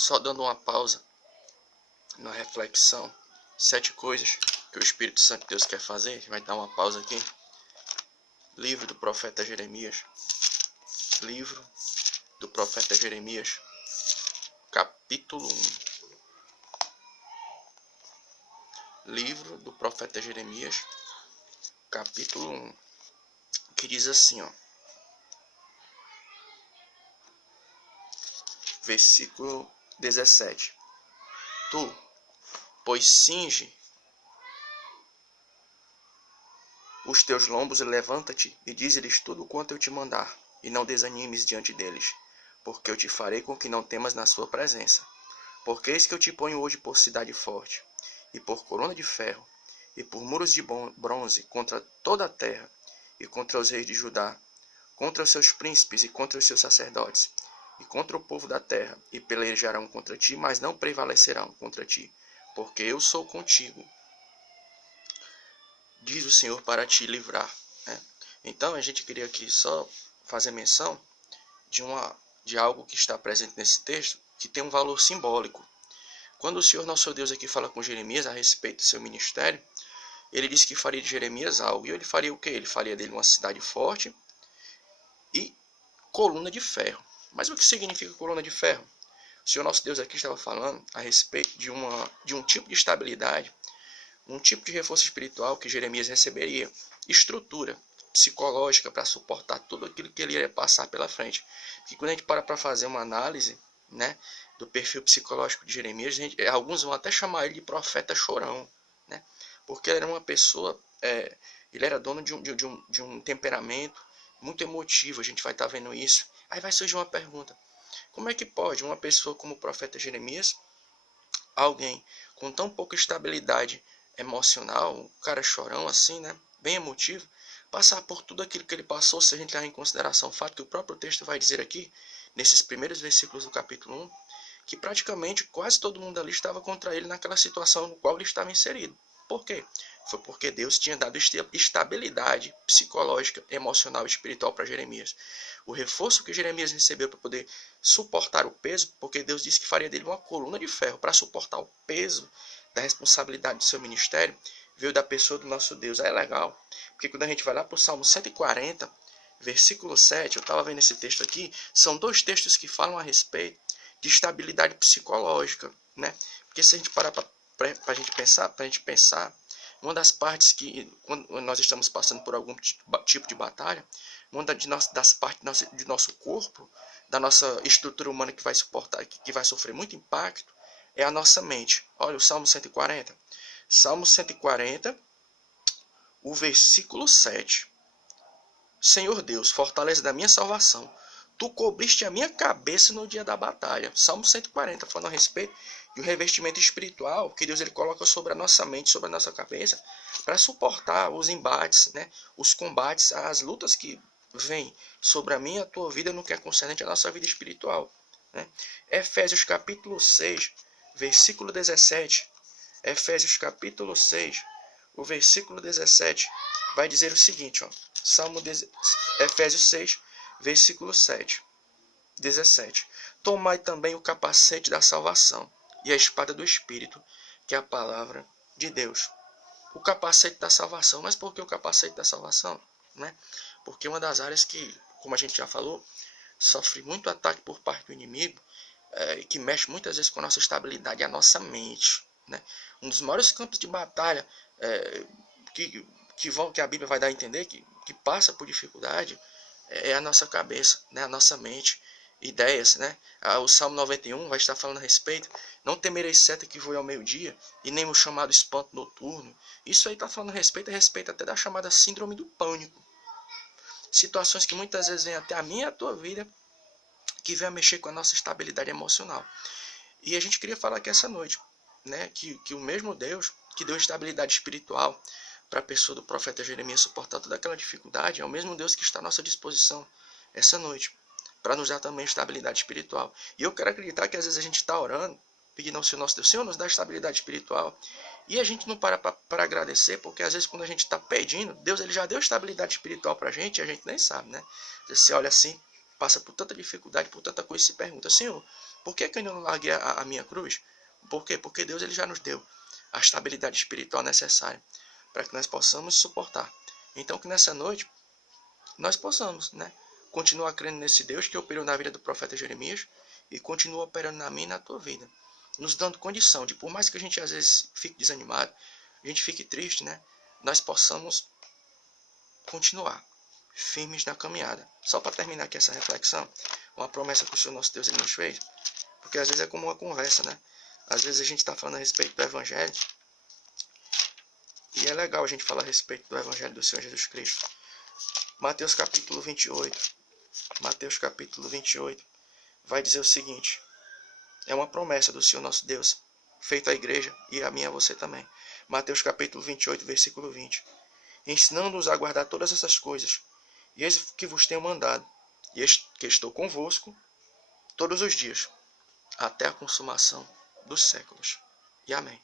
só dando uma pausa na reflexão. 7 coisas que o Espírito Santo de Deus quer fazer. A gente vai dar uma pausa aqui. Livro do profeta Jeremias. Livro do profeta Jeremias, capítulo 1. Livro do profeta Jeremias, capítulo 1. Que diz assim, ó. Versículo 17. Tu, pois cinge os teus lombos e levanta-te e dize-lhes tudo quanto eu te mandar, e não desanimes diante deles, porque eu te farei com que não temas na sua presença. Porque eis que eu te ponho hoje por cidade forte, e por corona de ferro, e por muros de bronze contra toda a terra, e contra os reis de Judá, contra os seus príncipes e contra os seus sacerdotes, e contra o povo da terra, e pelejarão contra ti, mas não prevalecerão contra ti, porque eu sou contigo, diz o Senhor, para te livrar. Então a gente queria aqui só fazer menção de algo que está presente nesse texto, que tem um valor simbólico. Quando o Senhor nosso Deus aqui fala com Jeremias a respeito do seu ministério, ele disse que faria de Jeremias algo. E ele faria o quê? Ele faria dele uma cidade forte e coluna de ferro. Mas o que significa coluna de ferro? O Senhor nosso Deus aqui estava falando a respeito de um tipo de estabilidade, um tipo de reforço espiritual que Jeremias receberia, estrutura psicológica para suportar tudo aquilo que ele iria passar pela frente. Porque quando a gente para fazer uma análise, né, do perfil psicológico de Jeremias, alguns vão até chamar ele de profeta chorão, né, porque ele era uma pessoa, ele era dono de um temperamento muito emotivo. A gente vai estar vendo isso. Aí vai surgir uma pergunta: como é que pode uma pessoa como o profeta Jeremias, alguém com tão pouca estabilidade emocional, um cara chorão assim, né, bem emotivo, passar por tudo aquilo que ele passou, se a gente levar em consideração o fato que o próprio texto vai dizer aqui, nesses primeiros versículos do capítulo 1, que praticamente quase todo mundo ali estava contra ele naquela situação no qual ele estava inserido. Por quê? Foi porque Deus tinha dado estabilidade psicológica, emocional e espiritual para Jeremias. O reforço que Jeremias recebeu para poder suportar o peso, porque Deus disse que faria dele uma coluna de ferro para suportar o peso da responsabilidade do seu ministério, veio da pessoa do nosso Deus. Aí é legal, porque quando a gente vai lá para o Salmo 140, versículo 7, eu estava vendo esse texto aqui, são 2 textos que falam a respeito de estabilidade psicológica, né? Porque se a gente parar para a gente pensar, uma das partes que, quando nós estamos passando por algum tipo de batalha, uma das partes de nosso corpo, da nossa estrutura humana que vai suportar, que vai sofrer muito impacto, é a nossa mente. Olha o Salmo 140. Salmo 140, o versículo 7. Senhor Deus, fortaleza da minha salvação, tu cobriste a minha cabeça no dia da batalha. Salmo 140, falando a respeito de um revestimento espiritual que Deus ele coloca sobre a nossa mente, sobre a nossa cabeça, para suportar os embates, né, os combates, as lutas que vêm sobre a minha e a tua vida no que é concernente à nossa vida espiritual, né? Efésios capítulo 6, versículo 17. Efésios capítulo 6, o versículo 17, vai dizer o seguinte, ó, Efésios 6, versículo 17. Tomai também o capacete da salvação e a espada do Espírito, que é a palavra de Deus. O capacete da salvação. Mas por que o capacete da salvação? Né? Porque uma das áreas que, como a gente já falou, sofre muito ataque por parte do inimigo, e que mexe muitas vezes com a nossa estabilidade, é a nossa mente. Né? Um dos maiores campos de batalha que a Bíblia vai dar a entender, que passa por dificuldade, é a nossa cabeça, né? A nossa mente, ideias. Né? O Salmo 91 vai estar falando a respeito: não temereis seta que voe ao meio-dia, e nem o chamado espanto noturno. Isso aí está falando a respeito até da chamada síndrome do pânico. Situações que muitas vezes vêm até a minha e a tua vida, que vem a mexer com a nossa estabilidade emocional. E a gente queria falar aqui essa noite, né, que o mesmo Deus que deu estabilidade espiritual para a pessoa do profeta Jeremias suportar toda aquela dificuldade, é o mesmo Deus que está à nossa disposição essa noite, para nos dar também estabilidade espiritual. E eu quero acreditar que às vezes a gente está orando, pedindo ao Senhor nosso Deus: Senhor, nos dá estabilidade espiritual, e a gente não para agradecer, porque às vezes quando a gente está pedindo, Deus ele já deu estabilidade espiritual para a gente e a gente nem sabe, né? Você olha assim, passa por tanta dificuldade, por tanta coisa, e se pergunta: Senhor, Por que eu ainda não larguei a minha cruz? Por quê? Porque Deus ele já nos deu a estabilidade espiritual necessária para que nós possamos suportar. Então que nessa noite nós possamos, né, continuar crendo nesse Deus que operou na vida do profeta Jeremias e continua operando na minha e na tua vida, nos dando condição de, por mais que a gente às vezes fique desanimado, a gente fique triste, né, nós possamos continuar firmes na caminhada. Só para terminar aqui essa reflexão, uma promessa que o Senhor nosso Deus ele nos fez, porque às vezes é como uma conversa, né? Às vezes a gente está falando a respeito do Evangelho, e é legal a gente falar a respeito do Evangelho do Senhor Jesus Cristo. Mateus capítulo 28, Mateus capítulo 28, vai dizer o seguinte, é uma promessa do Senhor nosso Deus, feita à igreja e a mim e a você também. Mateus capítulo 28, versículo 20. Ensinando-os a guardar todas essas coisas, e eis que vos tenho mandado, e eis que estou convosco todos os dias, até a consumação dos séculos. E amém.